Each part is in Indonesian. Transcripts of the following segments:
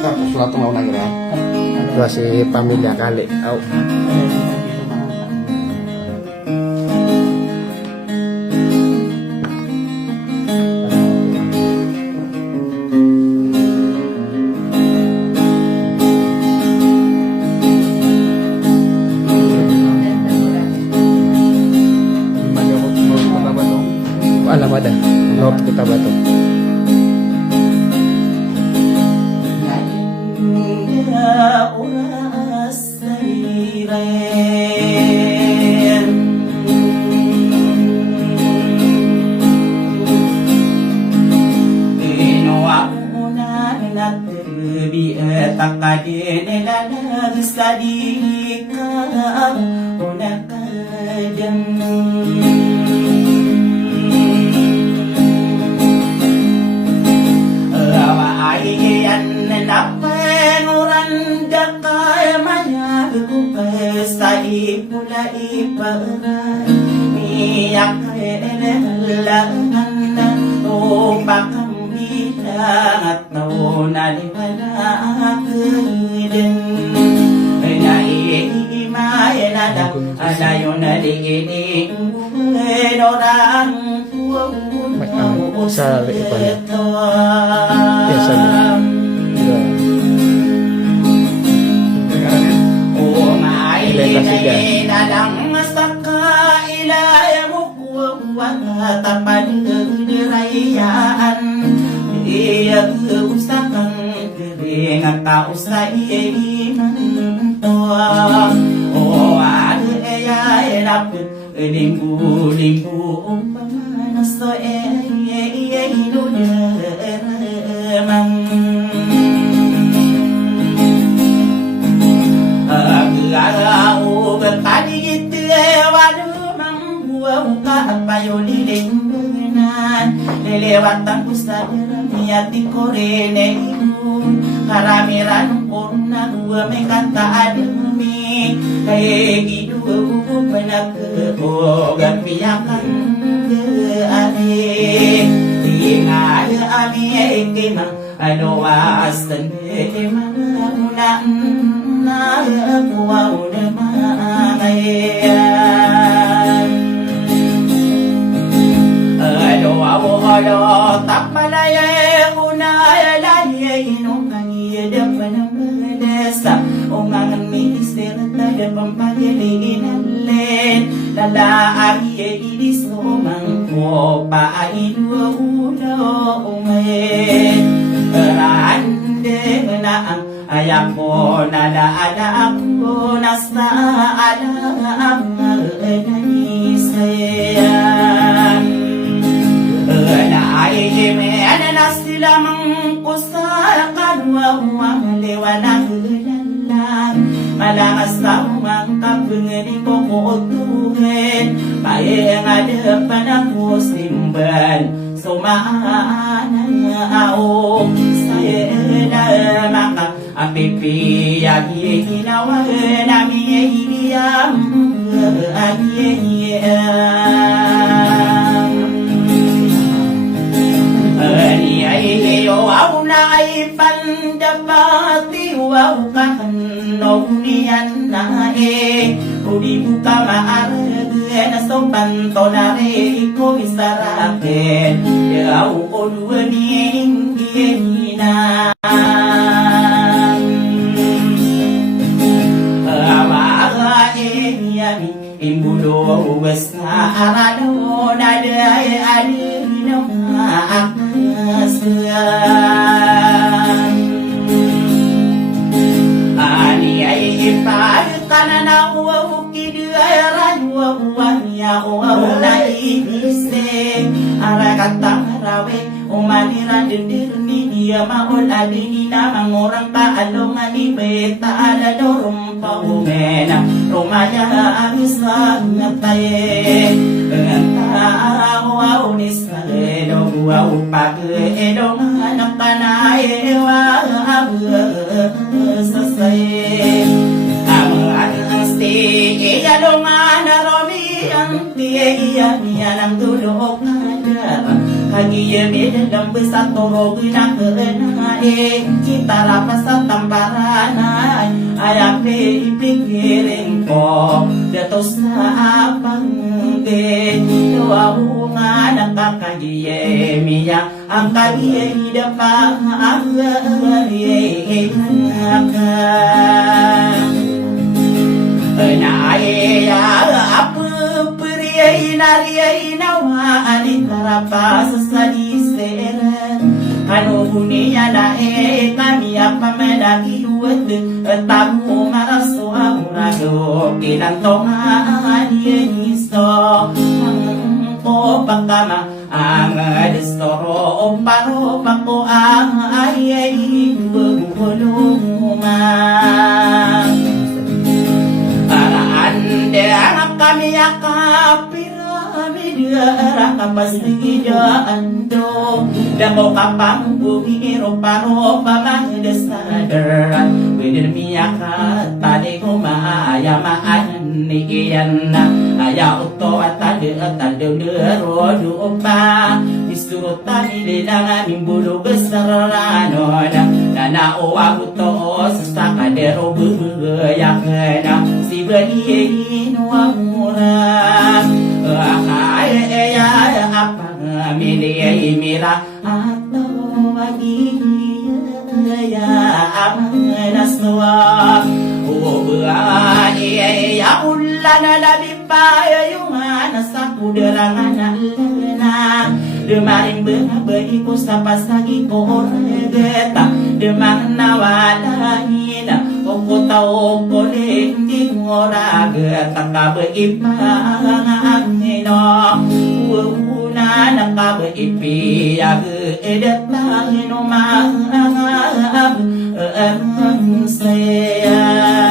Tapos wala tumaw na gano'n. Ito si pamilya kali. Aw. Alam ada, North Cotabato. Sa ipan biasa lelewatan kusadera niati korene karamiran kona gua mekanta ademi kayak gitu gua pernah ke ogan piakan ke ade tinggal ami kemang ado asten mana na gua udah maya Ado tak malaya unaya laye no kaniya dapat desa ongangan minister tada pampagili inalen lala aye idis omang ko pa idu ulo umaye rande menaang ayam ko nada ada aku nasta ada amal nani sayang sila mangkusakan wa lewana gulalan malakas na umang kapungin ko kutuhin paeng ada panang simban sumaanan ao saya na maka apipiyag ginawa namin iyam wow nai pandapati wow kanonian nae udi buka maarge na sopan tonare ko isarake ya o ningina awa eniani imbudo wesna arado nadae adino ani ai par kanana wa kidaya wa ya wa nai se ara kata rawe umanira dendir ni dia maul adini nama orang paalongan di beta ada dorum paumena rumahnya abisa ngataye wa unisa wa upake edong anak panae wa selesai aman asti iya dong ana romi yang tie iya nang duduk Hagia dalam besar toro guna kena Cita rapa sa tamparana Ayah pikirin ko Dato sa pangge Doa bunga ng kakagiye Miya ang kagiye Hidapang ang Naaya apa periyay nariyay nawa Alitara pa sa salisera Ano buniya na kami apa malagi uwad Tamu maraso amurado Kilang tonga niso Ko pangkama ang destoro Paro pako ang ayay Bugulungan Ande anak kami piramida Rakapas ando Dako kapang bumi ropa-ropa Magdesadar Widin miyaka Tadi kumaya maanan Iyan na Aya uto at tadi rodo pa Isurot tani lilang aming bulu besar ranon Nanao ako to sa sakadero buhayak na Si Benino amura Akaya apang miliyay mira Ato magigaya amang naswa ya ulan labipaya yung nasa kuderangan alana Demaring benabai ko sa pasagi ko regeta Demang nawalahin Oko tao ko hindi mo rageta Kabaipangangino Una ng kabaipiyag Edet na inumangangab Ang sayang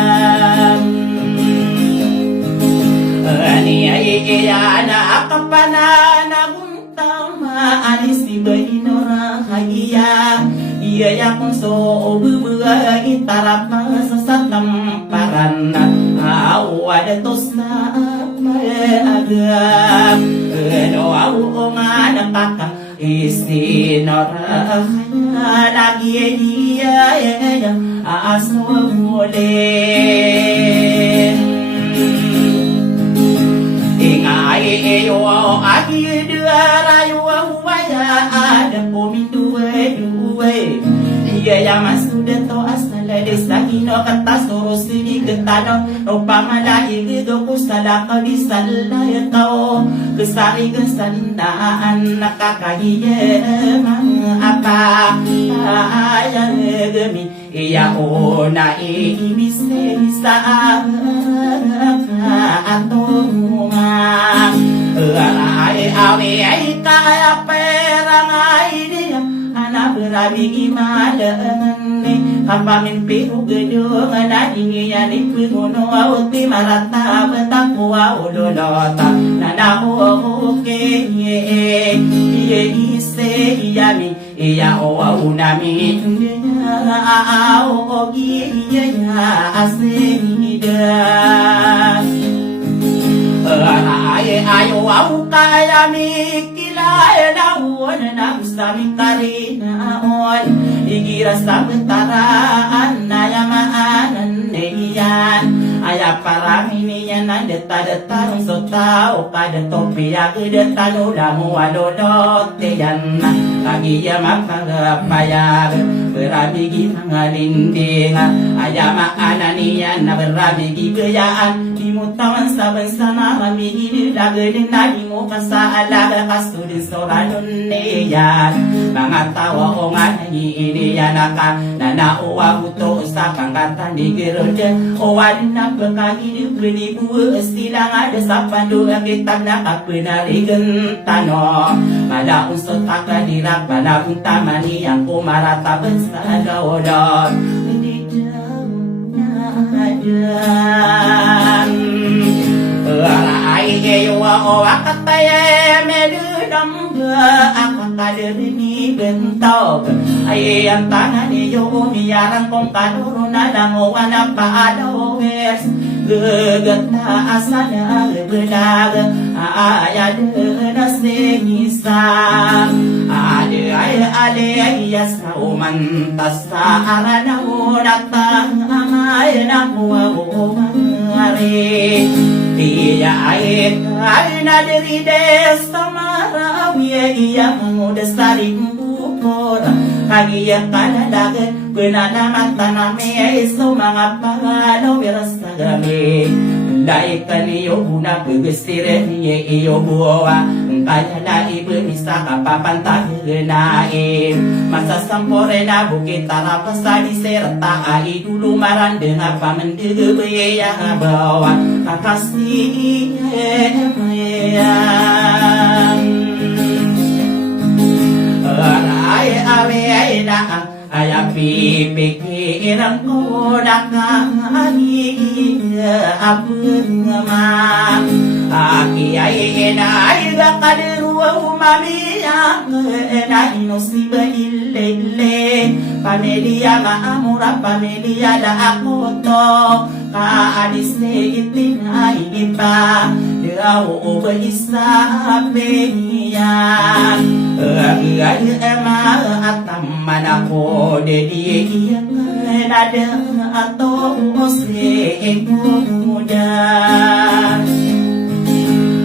Niya na akapananag Alis di bainora kaya Iya yang so bubuha itarap sa tamparan Awad tos na maaga Doa nga nakaka Isinora lagi dia aso muli Ingayo aki rayu waya ada pominduwe Dia yang masuk dato asal desa hino kata soro sini ketano Rupa malai gitu kusala kau disalaya kau Kesari kesandaan nakakahiye mang apa Ayah gemi iya ona imise bisa atunga Arai awi kaya perang dia Anak berabi imadan Kapamimpi ugedung Nadingnya di penguno Uti marata betakwa ululota Nanahu kenye Iye ise iyami Iya owa unami Ogi iya asenidan Ayo au kaya mikilay daun ng saming karinaon Igira sa bentaraan na yamaanan niyan Aya parami niyan ang deta-detarong so tao Kada topiya gedetano damu wadodot yan Kagiya mapagapayag Berabigi mangalinding Aya maanan niyan na berabigi gayaan Imutawan sa bansa na mamigil Lagay na di mo kasaalaga Kasudin soranon niyan Mga tawa o nga nangiiniyan ka Nanauwa buto sa kangkatan di gerode O wadin na pagkagilip Penibu silang ada sa panduang Kitag na kapenarigan tano Malaong so takadirak Malaong tamani ang kumarata Bansa gaodot Hindi daw nadan Ay kayo ako akataye medunam akakadirini bentog Ay ang tangan niyo niyarang kong kaduro na lang o wala pa alawes Gagat na asa na belag Ayad na sengisa ale yas umantas sa arana unatang amay na kuwawari Tiya ay na dirides tamarawi iya mudas taring bukor Kagiyak ka na dagat Pinanaman tanami ay so mga pangalo Biras na gabi Dahil ka niyo una Pagastire niya iyo buwa Kaya na ibunisa kapapantaginain Masasampore na bukit Tarapas sa diserta Ay dulumaran Dengan pamandigabaya bawa Kakasiyan Aray awe na Ay pipikiran ko na apun ma Aki ay inay gakadirwa umamiyak Na inusiba ilele Pamilya maamura pamilya la ako to Kaadis ni itinay iba Daw ba isabi niya Agay ema ataman ako Dedi iyak nada ato Ose muda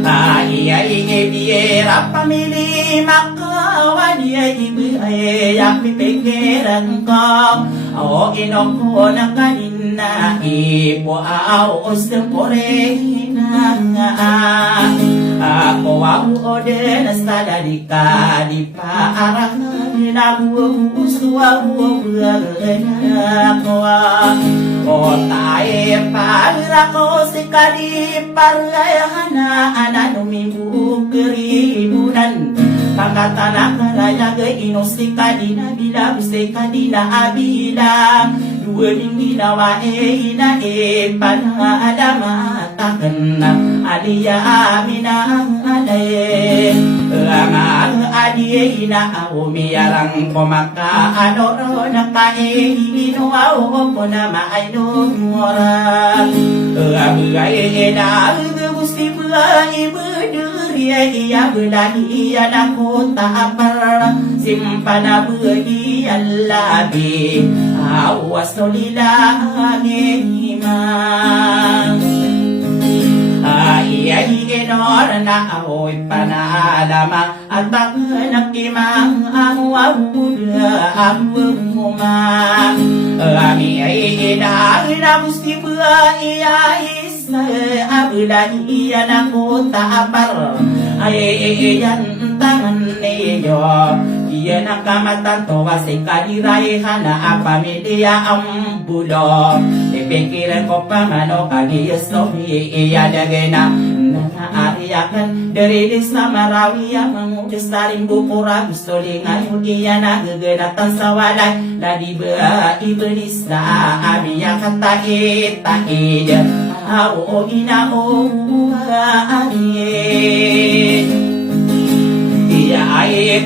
Ay biera pamili makawan ibu ay pipikiran ko O inoko na kanina ipo aos temporena Ako au ode na sadarika di paarang Naguuswa O tae para ko sekali parayana ananumimbu keribunan Pangkatana karaya ke inosika dina bila buseka dina abila Dua ninggina wa ina pana adama takena Alia amina adaye Ama adie ina umiarang pomaka adoro nakae ino au pona maino mora Abuai ina gusti buai berduria ia berlani ia nak kota apar simpana beri alabi awas tolilah ngimang Ai enor na aoy panalama at nakimang amuamuda amumuma Ami ay ina musti ba iya isna abula iya na kota apar Ay yan tangan niyo Iya nakamatan to kasi kadiray hana apamilya ang bulo Ipikiran ko pa mano kagiyos no iya dagena Nanaariyakan derilis na marawi ang mangudis taring bukura Gusto li ngayon iya nagaganatan sa walay Ladi ba ibelis na amiyakan tae-tae Ao inao aye Ay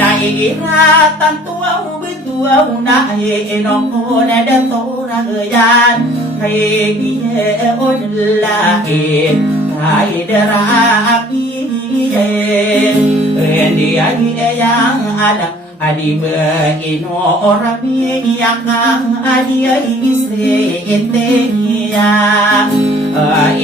naigiratan tuaw bituaw na enoko na datora yan Kay giye on lahi Kay darapi Hindi ay yang anak Adi ba inoorami yakang adi ay isri itiya Ay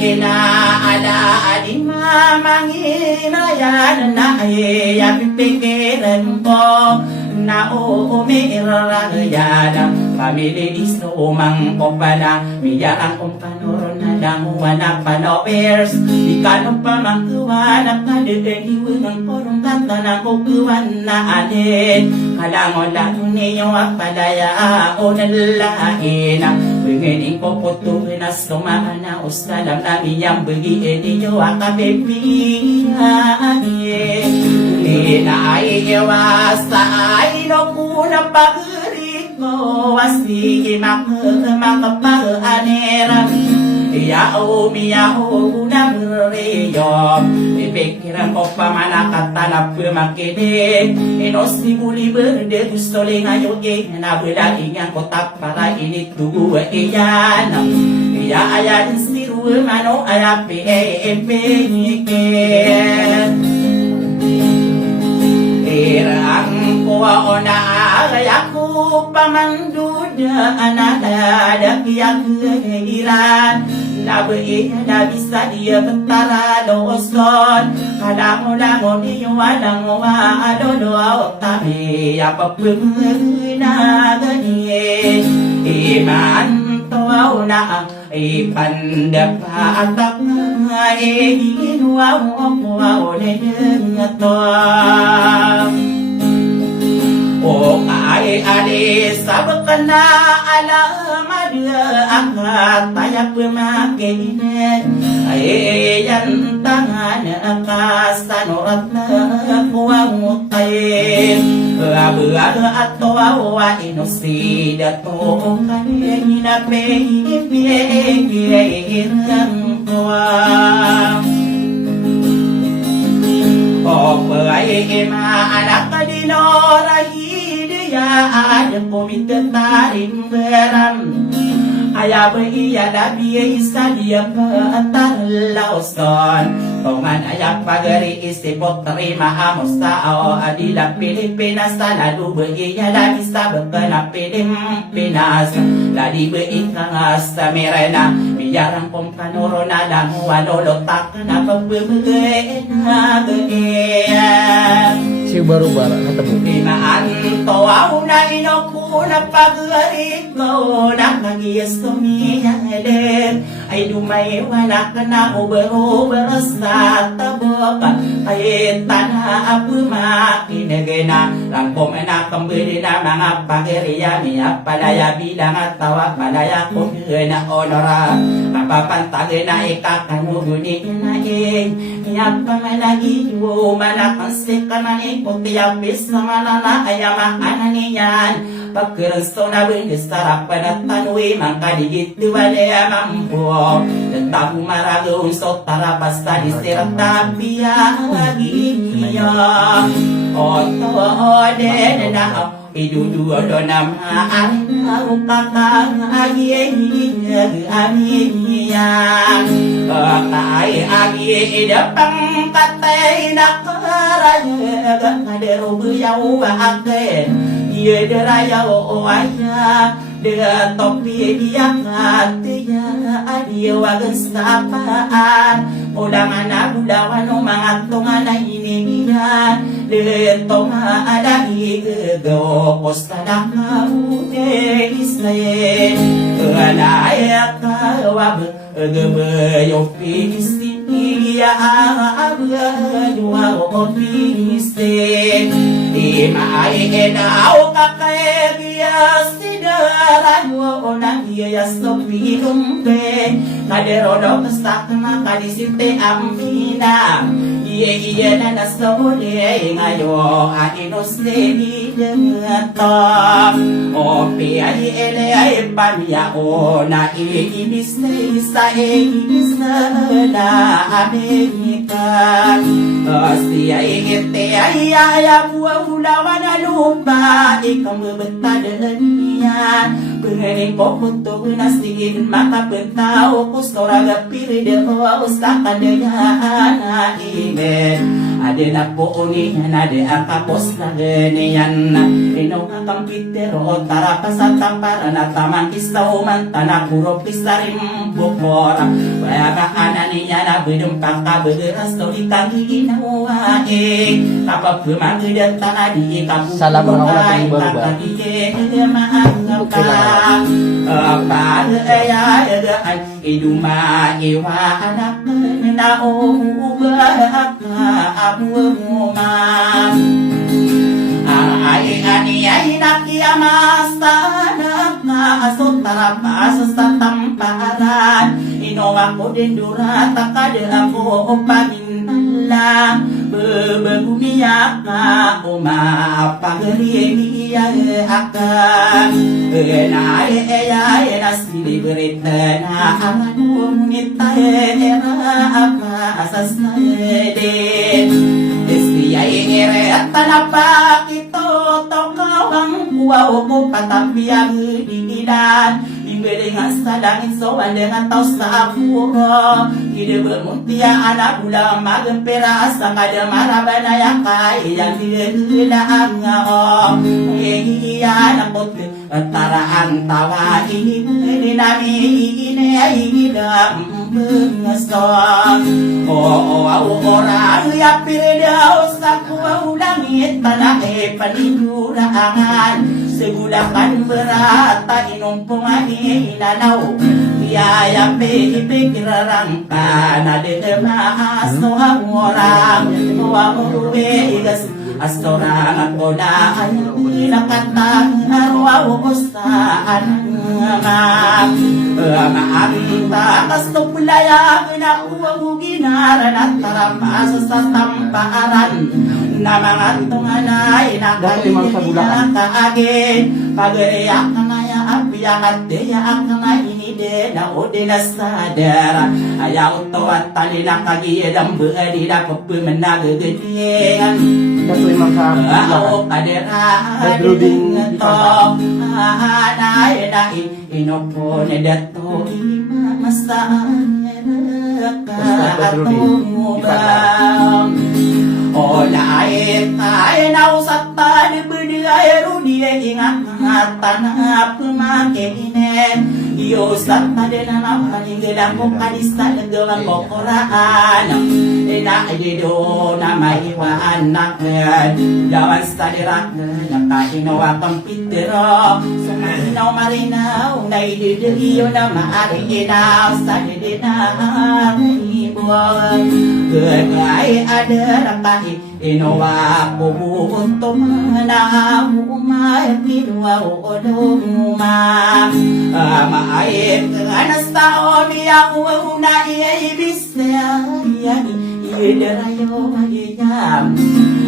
ina ada adi mamanginayan na ay pipikiran ko Na umirarayan Pamilis no umang kopala Miyarang kumpanuro na danguan na panopers Di kanong pamangkuan Ang kadedeniwan ng porong kata na kukuan na alin Kalangon lang ninyo ang padaya o nalain Pengening ko putuhin na sumaan na ustalam na iyang bagiin ninyo ang kapipihan Inaiwas sa ay no kunang pagri ko Wasi makapag-anera Yao na beriyo Pipikiran ko pa manakatanap makinig Inos ni muli berde gusto li ngayon Nabulalingan ko tap para inituwa iyan Iya ayan siru mano ayapi empenikin Irang ko na ayaku pamanduda anada yang iran Nabi bisa dia bentara doson kadang-kadang di wadang wadodo kami apa pemena gani iman tau na ipandapat at ngain wow ne dengatom O ay ade sabak na alam ada angkat tayak pemakinet ay yan tangan akasan orat na kuwang utayin abad at tawa inosida to kanina pehipirang kuwang O ay anak kadinorahi ada komite tarim beram ayah iya dabi isa dia peantar lauson toman ayah pagari istipot terima amustao adila Pilipinas tanadu iya dabi sa bekena Pilipinas ladi beikangas tamirena biarang kompanuro na dangu walolotak na pagbebeena Si baru bara ketemu. Inaan toaw na inoku na pag-ariko na kagiyas tumiyalin ay dumaywanak na uber-uber sa taboka ay tanah makinagay na langkom na kambili na mga pagiriya niya palaya bilang at tawa palaya kung na onora kapapantagay na ikakanugunin na niya pamalagi manakansik ka na Kutiyapis na malala ay makanan niyan Pagkerasto na sarapin at tanui Mangkadigit diwali amampo Nagtabu maragawin so tarapas tadi sirat tabiya Agiya Oto ode na Idudu do na maaaring Ukakang amiya Kakay idapang katay na karaya Kadero buyaw ake Iya deraya o aya Dengan topi dia katinya Adia wagas kapaan Udah mana budawan o mangatungan na inigihan Lentong ada higagaw Kosta kaude isnaye Kanaya kawab Gabayo Iya dua optimistik Imai enau kakek dia sidaran Wona dia stopi lumpe Kaderodo kestakna kadisite amina Iya nana sole ngayo Ainos lehi dengetok Opi ai ele ai pamia Ona ibis nisa ibis na Amerika Pasti ite ayah buah ulawan lupa Ikam betadanian Pengening koputo nasigin maka betau Kustoraga piri dewa ustakan dengan imen Ada na poonihan ada akapos na ganiyan Inong akang pitero tarapasatang para nataman kistaw mantana Puro pistarim bukora Kaya kahanan niya na bedempang kabegeras Tolitang ginawae Kapag pemanggidan tanadi Salam orang-orang yang baru, Bang. Iduma iwa anak na ubah abumam Ay ani nakiamasta na asot tarapas sa tamparan Inowa ko din durata kada ako paminala Bebegumiyak na umapagriya akan Enay nasiliberit na amunit era asas na edin Istiyay eret tanapak ito Tokawang buwaw ko patapiyang diidan Bimbingan sa langit sowan dengan tau sa apuro Ide bermutia anak bulan magempera sa kadamara banaya kaya Bilang nga iya napot taraan tawa ini nami ini dalam bengasong orang ya pirdaw sa kuwaw langit tanah panigurangan segulakan berata inumpungan inanaw Biaya pikirarangka na dinemaas no ang orang Wamuruwegas astorang ako na nakatang araw ustaan Maanta kasto pulayag na uwag ginaran at tarapas sa tamparan Na mga tunganay nakalimutan kaagin Pagriyak na ngaya apiyak at diyak na inide na udilas sa dera Ayaw to at talila kagiyad ang buhay na papumanagagadiyan Kasi mga Ako kaderaan ito Anay na inopo ni dato Imamasaan Katungubang Olay tayo na usap tayo Berdaya rudiya ingatan Pumakinin Iusap na din ang paninggilang Kung kanista nagawang kokoraan Inagido na maiwaan na kaya Lawan sa dirak na kahinawa kang pitiro Sa mahinaw marinaw Na ididiyo na maaring inaw Sa didinaw ibuwan Kagay ada rakai Inowa ko buntong na umay Pinwa odoma Maayit anas tao Miya una iibis Idarayo iyam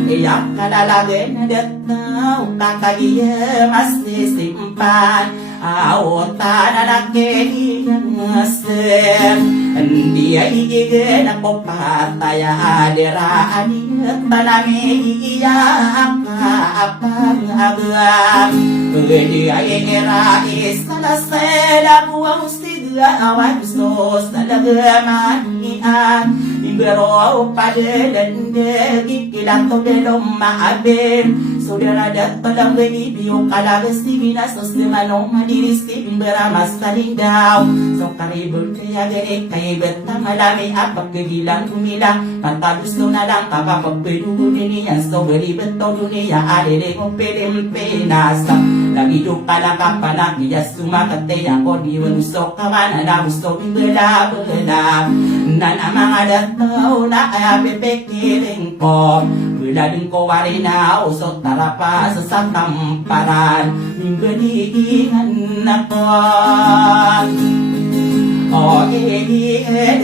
Iyak kalalagay na datnaw Kakaiya mas nisimpan Autan anak kehiyan ngasir Hindi ay igigin ako pataya Adiraan tanami iyak Kaapang agam Hindi ay irais Kalasela buwang sigla Awan sos Nalagmanian Ibero padalan Ikilang to belong maabim Saudara datang ibiyo kalagas Minasos di manong madirisip beramas talindaw So karibul kaya gani kaibet na malami Apak kegilang kumilang Pantabus no na lang kakapagpinunin niyan So beribet to dunia adede kong pilimpinas Lagi dukala kapanak Niyas sumakate ako diwan gusto ka man Ana gusto bela-bela Na na mga dataw na pipikiling ko Bula din ko warina Usot tarapa sa satamparan Minggalingan ako O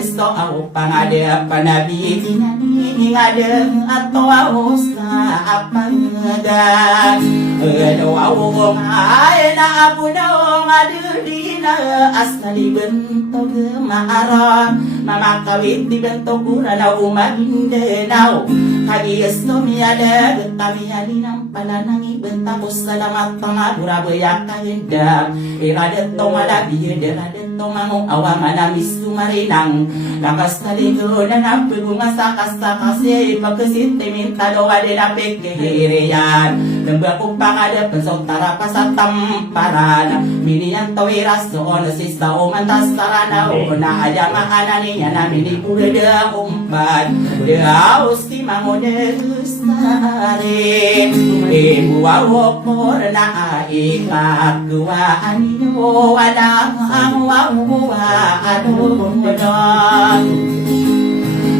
gusto ako pangadya panabigin Ningadang ato ako sa apangadan Ano ako ay naapunaw Ngaduli na as nalibentog maaron Mamakawit di bentog kura na umagindanaw Kagiyas no miyada Gutami halinang pala nang ibenta ko salamat mga burabayak kahindam Iradat to malabi Iradat to mangong awa manamis sumarinang Lakas talito na napigunga sa kasi pagkasintimentado wali na pikihiriyan Nagba kong pangadap Pansong tarapa sa tamparan Miniyan tawiras doon Nasista o mantas saranaw Na aya maana niya na minipura umpad Daos ti mangones na rin Ibuwawo po na ikagawaan niyo Walang ang wawa ano mo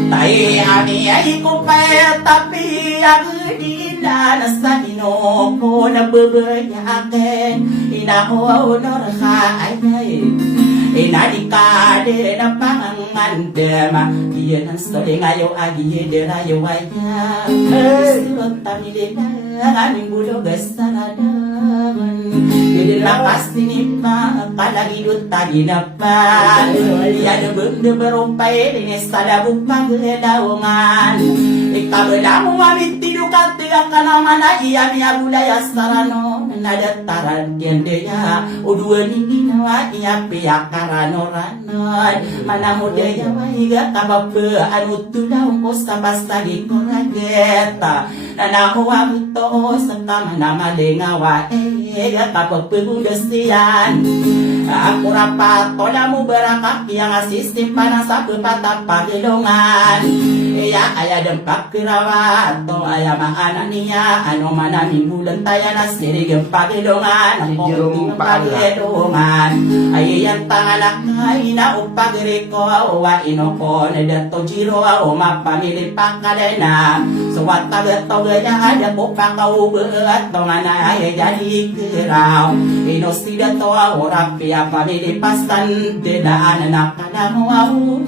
Tayo ami ay kupaya tapi agdina nasa inoko na babayakin Inahaw na rakay Inadikade na pangangandama Iyan ang story ngayon agi derayo waya Surot tamili na aming bulog asaradaman Jadi lakas tinipa Kalagidot tadi napan Iyan ang benda berumpay Dinis talabog paglawangan Ikabalang umamit tinukat Tiyak ka naman ay iyami abulay asarano nadataran dia udua ni ginawa iya piyak karanoranon mana mudaya waiga kabapa anu tudaw ko sa basta di korageta nanakuha ito sa kama na malingawa kapagpagudasiyan ako rapat tola mo berakak yang asistim panang sa pepatap pagilungan iya aya dempak kirawat to aya maana niya ano manaming bulan tayo na sirigeng pagilungan ako yung pagilungan ay yang tanganak ay naupagiriko wa inoko na dato jiro o mapamili pakalena so wat tagato gaya ada po pakaugat to nga na ay jadi kiraw inosida to ora pia pamili pastan dedaan na kanamo mo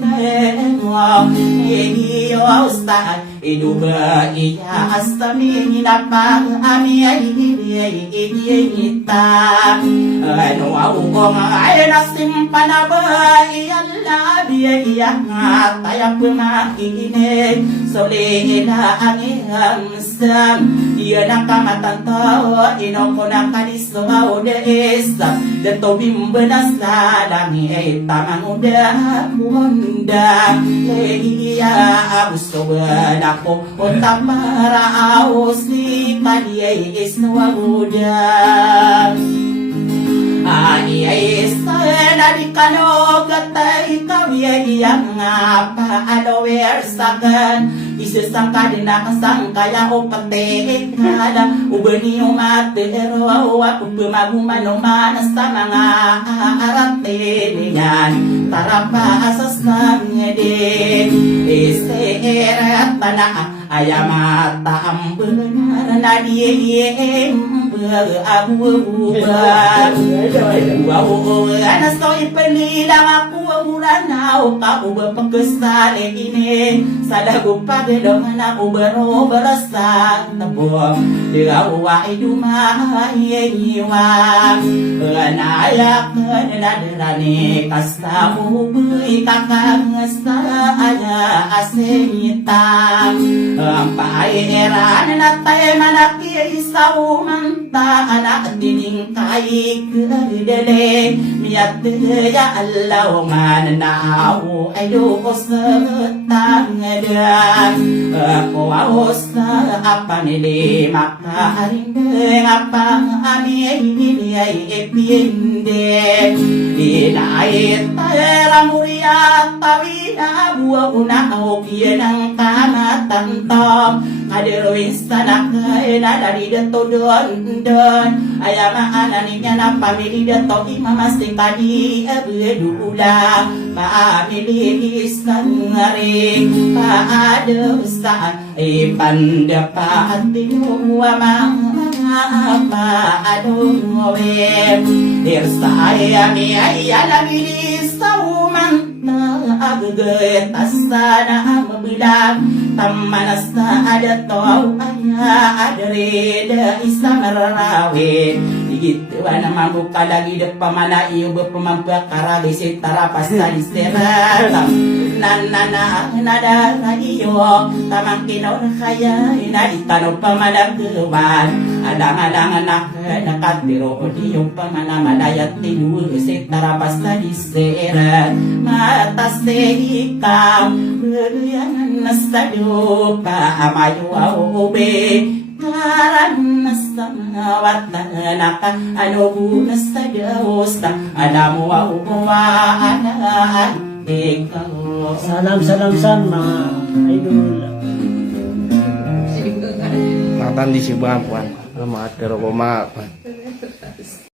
iyo usta iduga iya astami napang ami ay ita ano ako ay nasimpan na ba iyan labi iya nga tayo pumakinig solihin na ang ihamsam iya nakamatanto inoko na kaniso nga udes dato bimbanas na langi ay tamang udah bunda iya abusto ako o tamara aos ni kaniyay isnuwagudan ay sana di kano katay kawiyayang nga paalower sakan isasang kadina kasang kaya o pati kada ubani yung matero ako pumagumano manas sa mga aratilingan tarapa asas kami din iserat na ayamata ang benar na diyem abu-abuban wow anas to ipanilang ako ulan na o kauba pagkasali ini sa dagong pagilong na ubaro barasan tabo digawa ay dumahiyiwa anayak nadarani kasta ubuy kakangasta aya asenita ang pairan na tayo malaki sa umanta anak dining kay kerdele miyat ya Allah mananaw ayo sa tangadan ako aos na apanili makaharing apang ami ay epinde inait tayra muriat tawina buwa unaw kiyanang kamatantom kaderuin sanak na dari dato don ayama niya na pamili dato imamasing kadi abedula pamili isang ring paado sa ipandapat tinuwa mga paado ngowem irsay ami ay alamilis sa umanta agagay tasana mabilang tamanas na adato aya adareda isang rarawin igituan na mabuka lagi de pamana iyo pamampakarali si tarapas na isterata nanana nadara iyo tamang kinor kaya inalitano pamanagawan adang-adang anak nakatiro o diyo pamana malayat tinuwa si tarapas na isterat matas de ikaw beriangan nastayo pa amayo aube karan nasamawat na naka ano bunas sa Diyos na alam mo aupuan na ikaw. Salam san mga idol. Matan di si Buan, mga tero ko mga